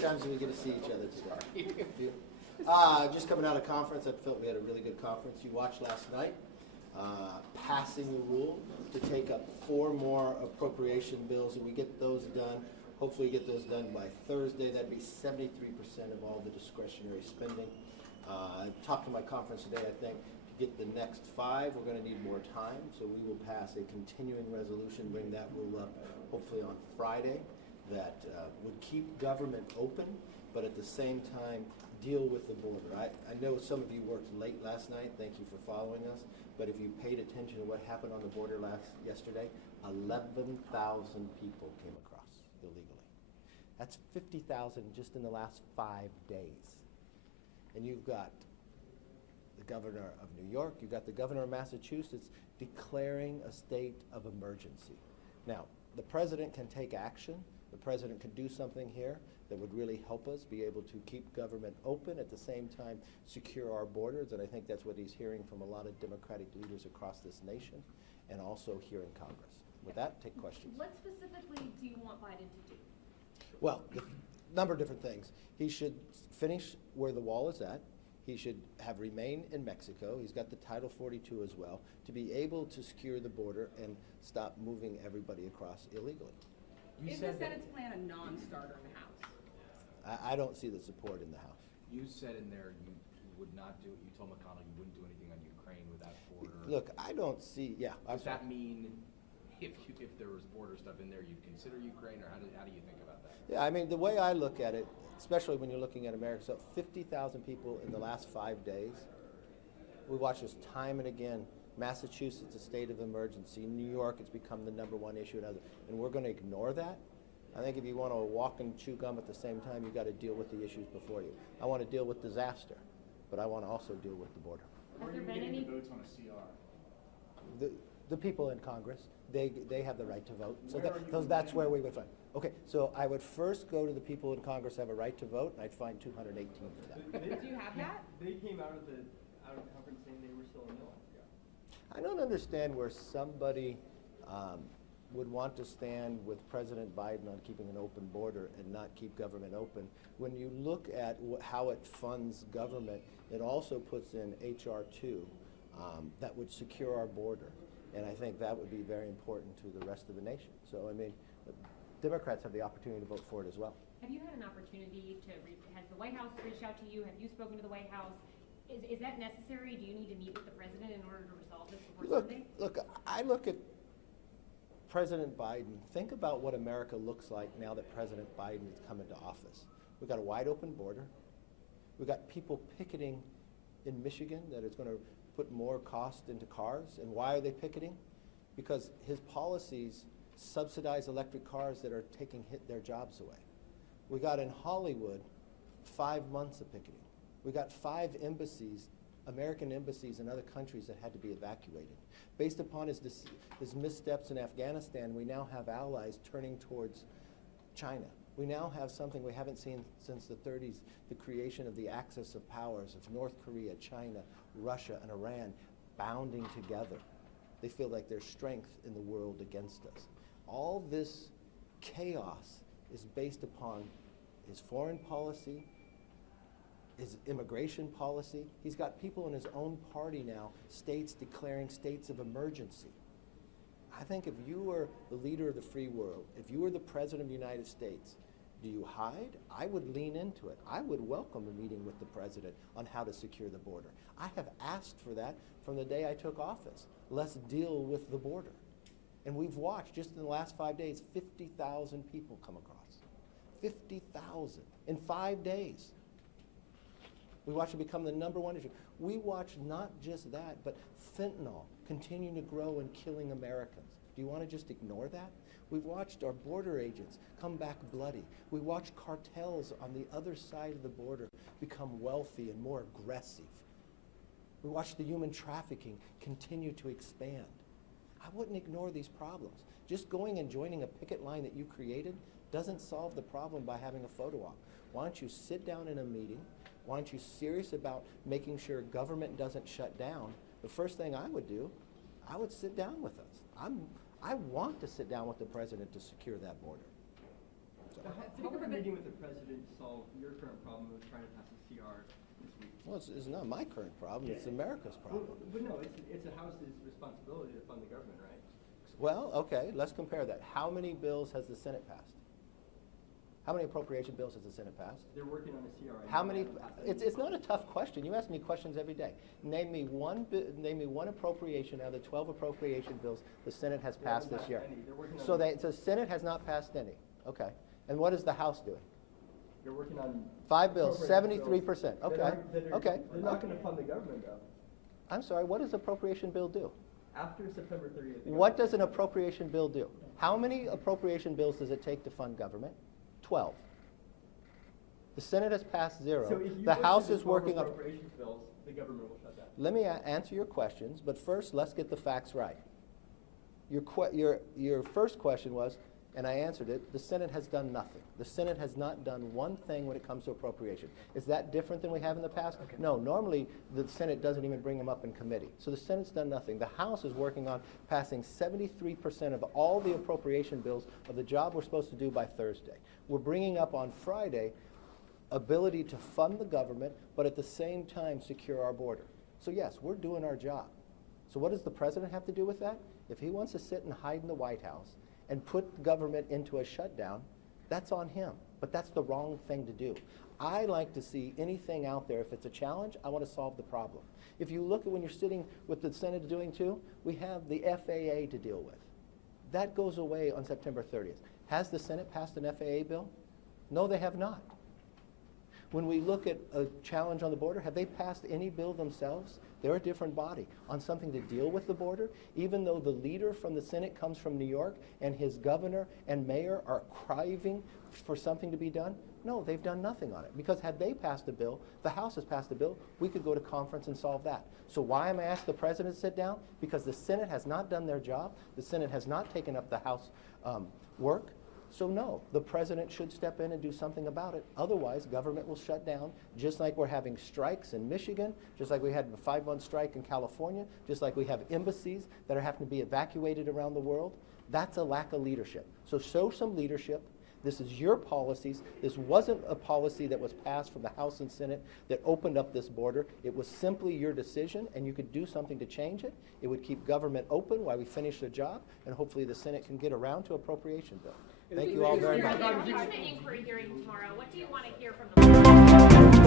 times do we get to see each other today? Just coming out of conference, I felt we had a really good conference. You watched last night, passing the rule to take up 4 more appropriation bills, and we get those done. Hopefully get those done by Thursday. That'd be 73% of all the discretionary spending. I talked to my conference today, I think, to get the next 5, we're going to need more time, so we will pass a continuing resolution, bring that rule up hopefully on Friday, that would keep government open, but at the same time deal with the border. I know some of you worked late last night. Thank you for following us. But if you paid attention to what happened on the border yesterday, 11,000 people came across illegally. That's 50,000 just in the last 5 days. And you've got the governor of New York, you've got the governor of Massachusetts declaring a state of emergency. Now, the president can take action. The president can do something here that would really help us be able to keep government open, at the same time secure our borders, and I think that's what he's hearing from a lot of Democratic leaders across this nation and also here in Congress. With that, take questions. What specifically do you want Biden to do? Well, a number of different things. He should finish where the wall is at. He should have remain in Mexico. He's got the Title 42 as well, to be able to secure the border and stop moving everybody across illegally. Is the Senate's plan a non-starter in the House? I don't see the support in the House. You said in there you would not do, you told McConnell you wouldn't do anything on Ukraine with that border. Look, I don't see, Does that mean if there was border stuff in there, you'd consider Ukraine, or how do you think about that? Yeah, I mean, the way I look at it, especially when you're looking at America, so 50,000 people in the last 5 days. We watch this time and again. Massachusetts, a state of emergency. New York, it's become the #1 issue, and we're going to ignore that. I think if you want to walk and chew gum at the same time, you've got to deal with the issues before you. I want to deal with disaster, but I want to also deal with the border. Has there been any votes on a CR? The people in Congress, they have the right to vote. So that's where we would find. Okay, so I would first go to the people in Congress who have a right to vote, and I'd find 218 for that. Do you have that? They came out of conference saying they were still a no. I don't understand where somebody would want to stand with President Biden on keeping an open border and not keep government open. When you look at how it funds government, it also puts in H.R. 2 that would secure our border. And I think that would be very important to the rest of the nation. So, I mean, Democrats have the opportunity to vote for it as well. Have you had an opportunity to, has the White House reached out to you? Have you spoken to the White House? Is that necessary? Do you need to meet with the president in order to resolve this before Sunday? Look, I look at President Biden. Think about what America looks like now that President Biden has come into office. We've got a wide open border. We've got people picketing in Michigan that is going to put more cost into cars. And why are they picketing? Because his policies subsidize electric cars that are taking their jobs away. We got in Hollywood 5 months of picketing. We got 5 embassies, American embassies in other countries that had to be evacuated. Based upon his missteps in Afghanistan, we now have allies turning towards China. We now have something we haven't seen since the 30s, the creation of the axis of powers of North Korea, China, Russia, and Iran bounding together. They feel like there's strength in the world against us. All this chaos is based upon his foreign policy, his immigration policy. He's got people in his own party now, states declaring states of emergency. I think if you were the leader of the free world, if you were the president of the United States, do you hide? I would lean into it. I would welcome a meeting with the president on how to secure the border. I have asked for that from the day I took office. Let's deal with the border. And we've watched, just in the last 5 days, 50,000 people come across. 50,000 in 5 days. We watched it become the #1 issue. We watched not just that, but fentanyl continuing to grow and killing Americans. Do you want to just ignore that? We've watched our border agents come back bloody. We watched cartels on the other side of the border become wealthy and more aggressive. We watched the human trafficking continue to expand. I wouldn't ignore these problems. Just going and joining a picket line that you created doesn't solve the problem by having a photo op. Why don't you sit down in a meeting? Why aren't you serious about making sure government doesn't shut down? The first thing I would do, I would sit down with us. I want to sit down with the president to secure that border. How would a meeting with the president solve your current problem with trying to pass a CR this week? Well, it's not my current problem, it's America's problem. But no, it's the House's responsibility to fund the government, right? Well, okay, let's compare that. How many bills has the Senate passed? How many appropriation bills has the Senate passed? They're working on a CR right How now. many? They haven't passed any. It's not a tough question. You ask me questions every day. Name me one appropriation out of the 12 appropriation bills the Senate has They passed haven't this year. any. They're working on So the Senate has not passed any. Okay. And what is the House doing? They're working on 5 bills, appropriation 73%. bills Okay. that are- Okay. They're not going to fund the government though. I'm sorry. What does appropriation bill do? After September 30th. the What government- does an appropriation bill do? How many appropriation bills does it take to fund government? 12. The Senate has passed 0. So if you The vote House for the is working 12 on. appropriations bills, the government will shut down. Let me answer your questions, but first let's get the facts right. Your first question was, and I answered it, the Senate has done nothing. The Senate has not done one thing when it comes to appropriation. Is that different than we have in the past? Okay. No, normally the Senate doesn't even bring them up in committee. So the Senate's done nothing. The House is working on passing 73% of all the appropriation bills of the job we're supposed to do by Thursday. We're bringing up on Friday ability to fund the government, but at the same time secure our border. So yes, we're doing our job. So what does the president have to do with that? If he wants to sit and hide in the White House and put government into a shutdown, that's on him. But that's the wrong thing to do. I like to see anything out there. If it's a challenge, I want to solve the problem. If you look at when you're sitting with the Senate doing too, we have the FAA to deal with. That goes away on September 30th. Has the Senate passed an FAA bill? No, they have not. When we look at a challenge on the border, have they passed any bill themselves? They're a different body on something to deal with the border, even though the leader from the Senate comes from New York and his governor and mayor are crying for something to be done. No, they've done nothing on it. Because had they passed a bill, the House has passed a bill, we could go to conference and solve that. So why am I asking the president to sit down? Because the Senate has not done their job. The Senate has not taken up the House work. So no, the president should step in and do something about it. Otherwise, government will shut down, just like we're having strikes in Michigan, just like we had a 5-month strike in California, just like we have embassies that are having to be evacuated around the world. That's a lack of leadership. So show some leadership. This is your policies. This wasn't a policy that was passed from the House and Senate that opened up this border. It was simply your decision, and you could do something to change it. It would keep government open while we finish the job, and hopefully the Senate can get around to appropriation bill. Thank you all very Your much. impeachment inquiry hearing tomorrow, what do you want to hear from the